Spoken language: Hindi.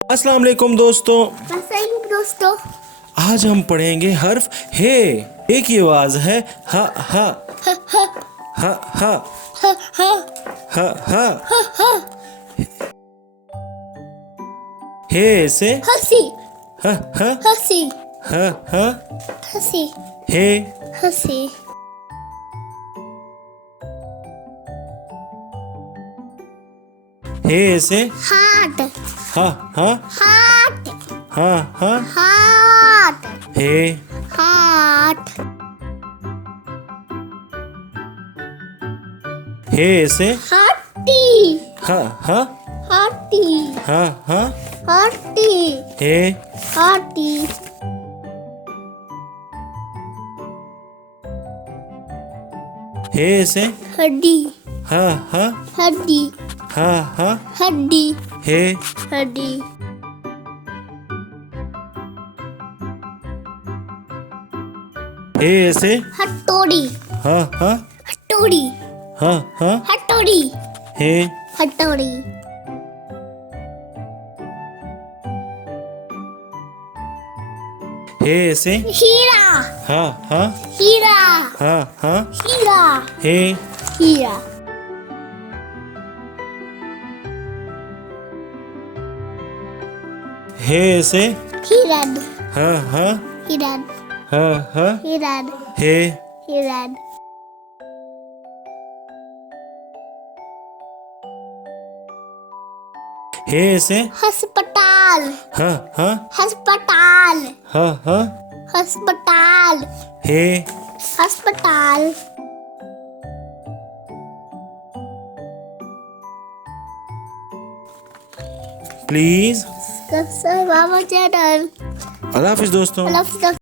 अस्सलाम वालेकुम दोस्तों। दोस्तों आज हम पढ़ेंगे हर्फ हे। हे की आवाज है हा हा ह ह हा हा ह ह हा हा। ह ह हे से हंसी हा हा हंसी हा हा। हंसी हे हंसी हे से हाथ हा हा हाथ हा हा। हाथ हे हाथ हे से हाथी हा हा हाथी हा हा। हाथी हे हाथी हे से हड्डी हा हा हड्डी हा हा। हड्डी हे हड्डी हे से हथौड़ी हा हा हथौड़ी हा हा। हथौड़ी हे हथौड़ी हे से हीरा हा हा हीरा हा हा। हीरा हे हीरा हे से हिरन हा हा हिरन हा हा। हिरन हे हिरन हे से अस्पताल हा हा अस्पताल हा हा। अस्पताल हे अस्पताल प्लीज। सब्सक्राइब चैनल अल्लाह हाफिज दोस्तों। अल्लाह हाफ़िज़।